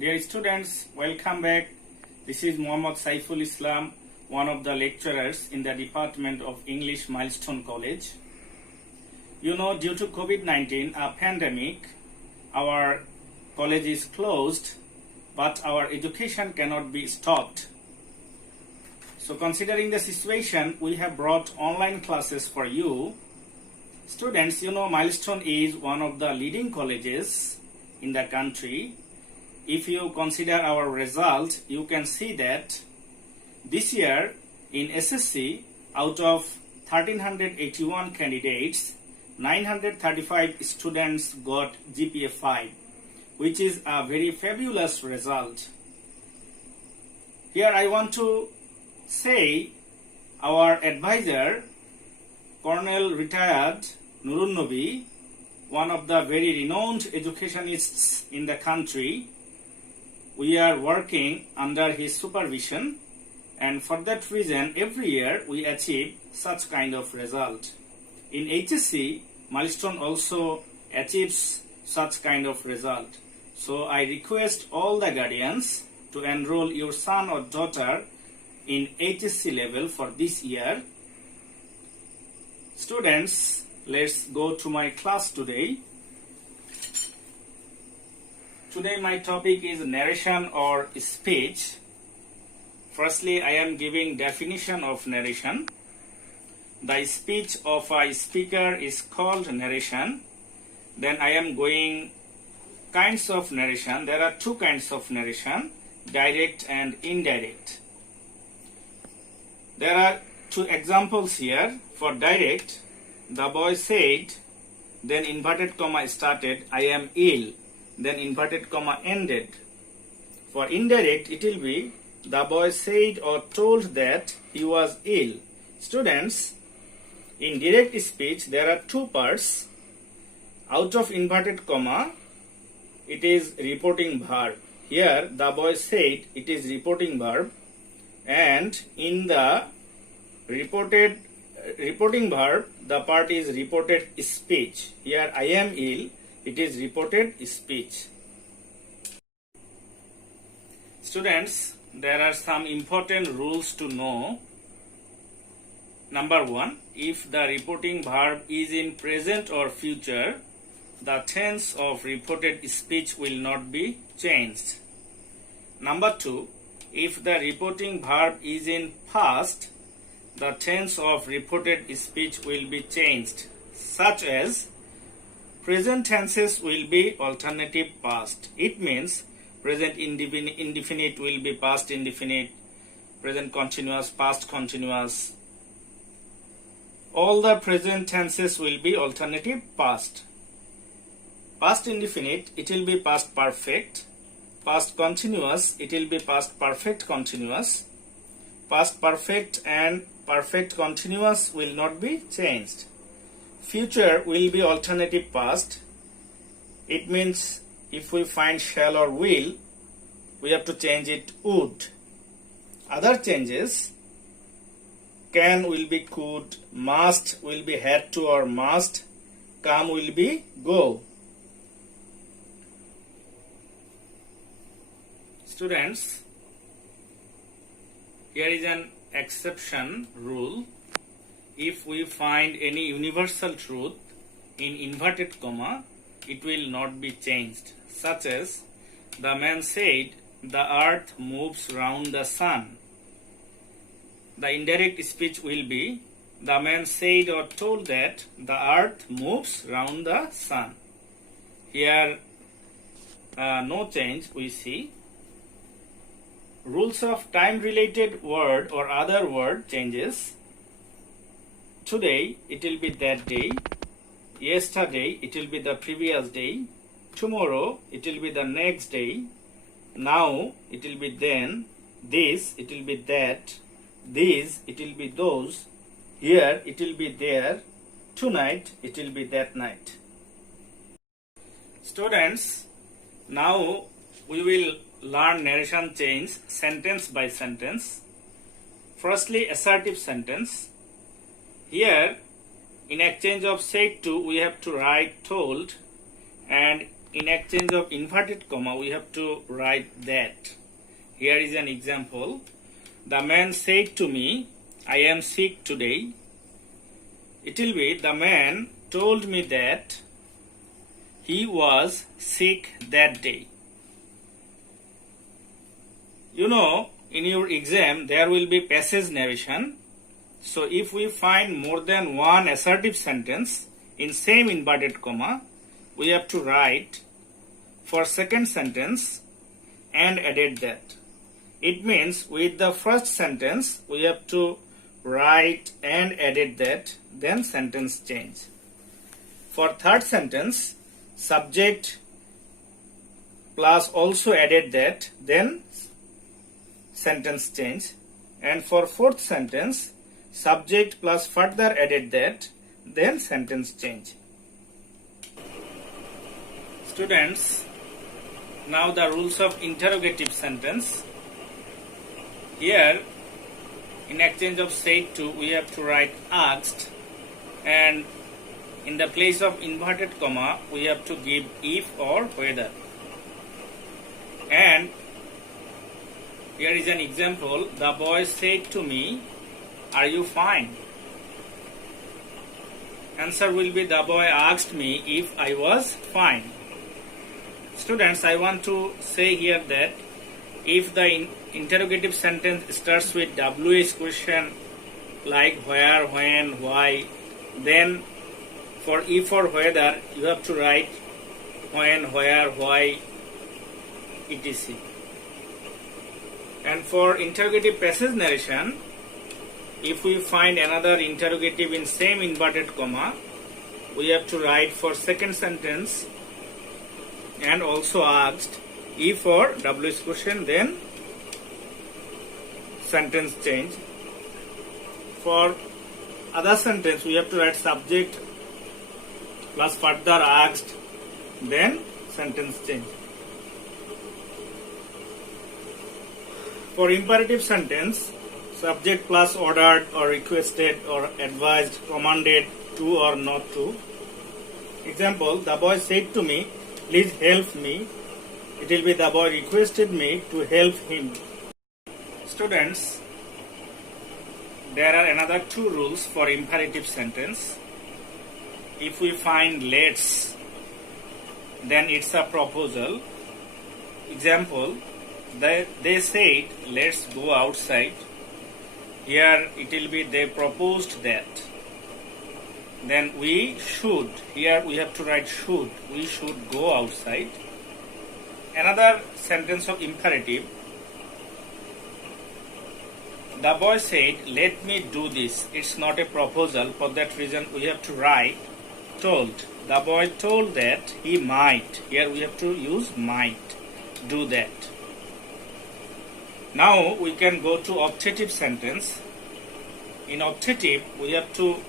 Dear students, welcome back. This is Muhammad Saiful Islam, one of the lecturers in the Department of English, Milestone College. You know, due to COVID-19, a pandemic, our college is closed, but our education cannot be stopped. So considering the situation, we have brought online classes for you. Students, you know, Milestone is one of the leading colleges in the country. If you consider our result, you can see that this year in SSC, out of 1381 candidates, 935 students got GPA 5, which is a very fabulous result. Here I want to say our advisor, Colonel retired Nurun Nabi, one of the very renowned educationists in the country. We are working under his supervision, and for that reason every year we achieve such kind of result. In HSC, Milestone also achieves such kind of result. So I request all the guardians to enroll your son or daughter in HSC level for this year. Students, let's go to my class today. Today my topic is narration or speech. Firstly, I am giving definition of narration. The speech of a speaker is called narration. Then I am going kinds of narration. There are two kinds of narration, direct and indirect. There are two examples here. For direct, the boy said, then inverted comma started, I am ill. Then inverted comma ended. For indirect, it will be the boy said or told that he was ill. Students, in direct speech there are two parts. Out of inverted comma, it is reporting verb. Here the boy said, it is reporting verb, and in the reporting verb, the part is reported speech. Here I am ill, it is reported speech. Students, there are some important rules to know. Number one, if the reporting verb is in present or future, the tense of reported speech will not be changed. Number two, if the reporting verb is in past, the tense of reported speech will be changed, such as present tenses will be alternative past. It means present indefinite will be past indefinite, present continuous, past continuous. All the present tenses will be alternative past. Past indefinite, it will be past perfect. Past continuous, it will be past perfect continuous. Past perfect and perfect continuous will not be changed. Future will be alternative past. It means if we find shall or will, we have to change it would. Other changes, can will be could, must will be had to or must, come will be go. Students, here is an exception rule. If we find any universal truth in inverted comma, it will not be changed, such as the man said the earth moves round the sun. The indirect speech will be the man said or told that the earth moves round the sun. Here no change we see. Rules of time related word or other word changes. Today it will be that day. Yesterday it will be the previous day. Tomorrow it will be the next day. Now it will be then. This it will be that. These it will be those. Here it will be there. Tonight it will be that night. Students, now we will learn narration change sentence by sentence. Firstly, assertive sentence. Here in exchange of said to, we have to write told, and in exchange of inverted comma, we have to write that. Here is an example. The man said to me, I am sick today. It will be, the man told me that he was sick that day. You know, in your exam, there will be passage narration. So if we find more than one assertive sentence in same inverted comma, we have to write for second sentence and added that. It means with the first sentence, we have to write and added that, then sentence change. For third sentence, subject plus also added that, then sentence change. And for fourth sentence, subject plus further added that, then sentence change. Students, now the rules of interrogative sentence. Here, in exchange of said to, we have to write asked, and in the place of inverted comma, we have to give if or whether. And here is an example. The boy said to me, are you fine? Answer will be, the boy asked me if I was fine. Students, I want to say here that if the interrogative sentence starts with WH question like where, when, why, then for if or whether you have to write when, where, why, etc. And for interrogative passage narration, if we find another interrogative in same inverted comma, we have to write for second sentence and also asked, if or WH question, then sentence change. For other sentence, we have to write subject plus further asked, then sentence change. For imperative sentence, subject plus ordered or requested or advised, commanded to or not to. Example, the boy said to me, please help me. It will be, the boy requested me to help him. Students, there are another two rules for imperative sentence. If we find let's, then it's a proposal. Example, they said, let's go outside. Here it will be, they proposed that. Then we should, here we have to write should, we should go outside. Another sentence of imperative, the boy said, let me do this. It's not a proposal. For that reason, we have to write told. The boy told that he might. Here we have to use might. Do that. Now we can go to optative sentence. In optative, we have to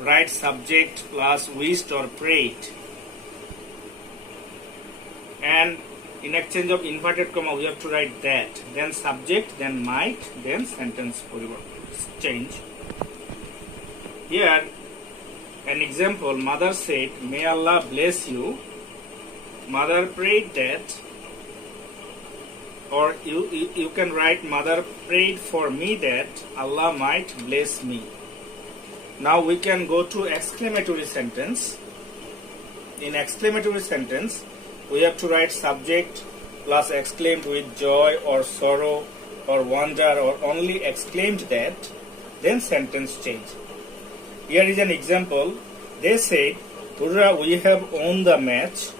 write subject plus wished or prayed. And in exchange of inverted comma, we have to write that, then subject, then might, then sentence change. Here, an example, mother said, may Allah bless you. Mother prayed that, or you can write, mother prayed for me that Allah might bless me. Now we can go to exclamatory sentence. In exclamatory sentence, we have to write subject plus exclaimed with joy or sorrow or wonder or only exclaimed that, then sentence change. Here is an example. They said, Hurrah, we have won the match.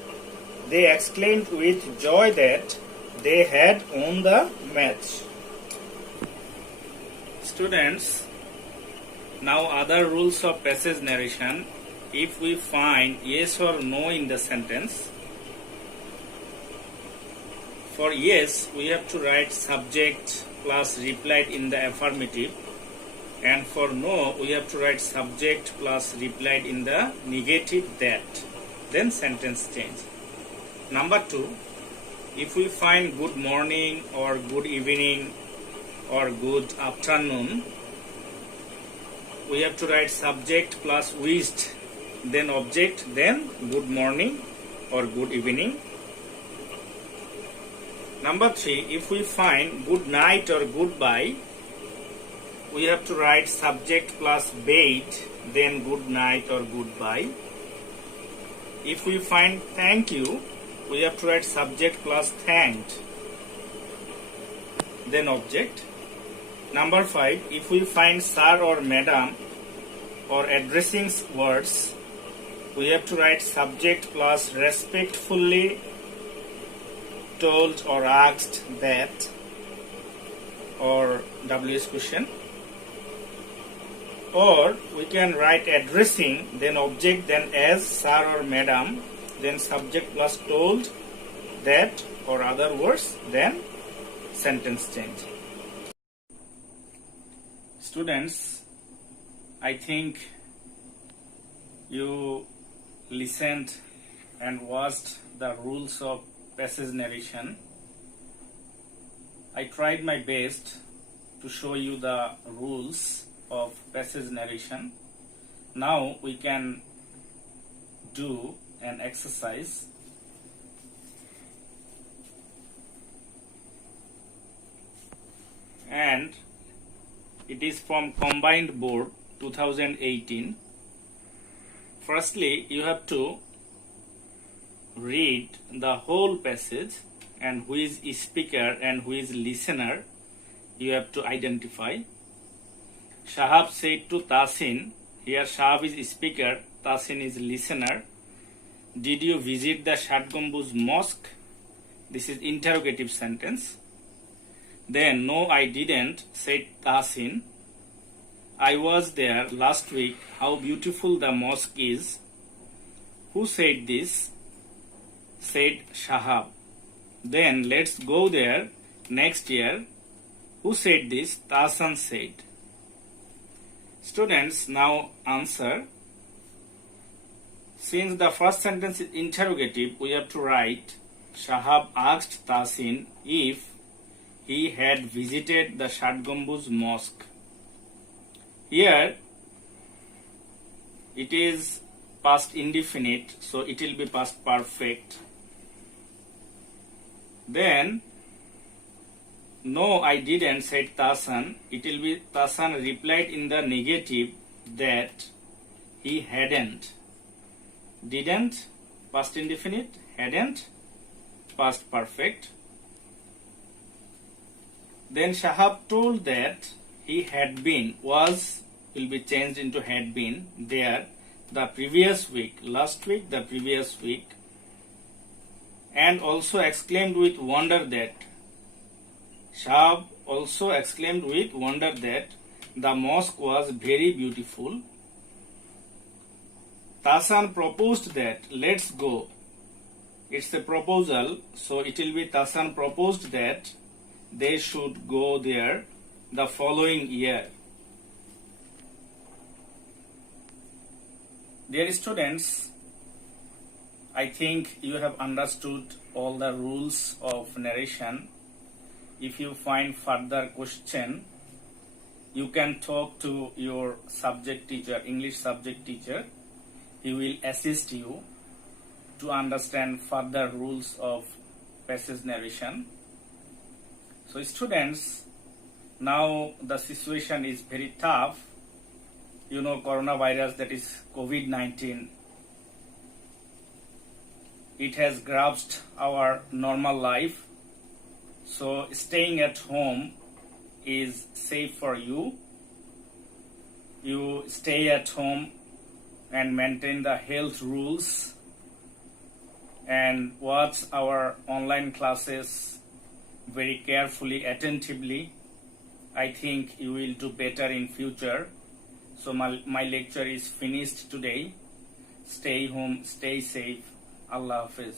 They exclaimed with joy that they had won the match. Students, now other rules of passage narration. If we find yes or no in the sentence, for yes, we have to write subject plus replied in the affirmative. And for no, we have to write subject plus replied in the negative that. Then sentence change. Number 2, if we find good morning or good evening or good afternoon, we have to write subject plus wished, then object, then good morning, or good evening. Number 3, if we find good night or goodbye, we have to write subject plus bait, then good night or goodbye. If we find thank you, we have to write subject plus thanked, then object. Number 5, if we find sir or madam or addressing words, we have to write subject plus respectfully told or asked that, or WS question. Or we can write addressing, then object, then as sir or madam, then subject plus told, that, or other words, then sentence change. Students, I think you listened and watched the rules of passage narration. I tried my best to show you the rules of passage narration. Now we can do an exercise. And it is from Combined Board 2018. Firstly, you have to read the whole passage, and who is speaker and who is listener you have to identify. Shahab said to Tasin, here Shahab is speaker, Tasin is listener, did you visit the Shat Gambuz mosque? This is interrogative sentence. Then, no, I didn't, said Tasin. I was there last week. How beautiful the mosque is. Who said this? Said Shahab. Then, let's go there next year. Who said this? Tasan said. Students, now answer. Since the first sentence is interrogative, we have to write Shahab asked Tasin if he had visited the Shat Gambuz mosque. Here it is past indefinite, so it will be past perfect. Then, no, I didn't, said Tasan. It will be Tasan replied in the negative that he hadn't. Didn't, past indefinite, hadn't, past perfect. Then Shahab told that he had been, was will be changed into had been there the previous week, last week, the previous week, and also exclaimed with wonder that. Shahab also exclaimed with wonder that the mosque was very beautiful. Tasan proposed that, let's go. It's a proposal, so it will be Tasan proposed that they should go there the following year. Dear students, I think you have understood all the rules of narration. If you find further question, you can talk to your subject teacher, English subject teacher. He will assist you to understand further rules of passage narration. So students, now the situation is very tough. You know, coronavirus, that is COVID-19. It has grasped our normal life. So staying at home is safe for you. You stay at home and maintain the health rules and watch our online classes very carefully, attentively. I think you will do better in future. So my lecture is finished today. Stay home, stay safe. Allah Hafiz.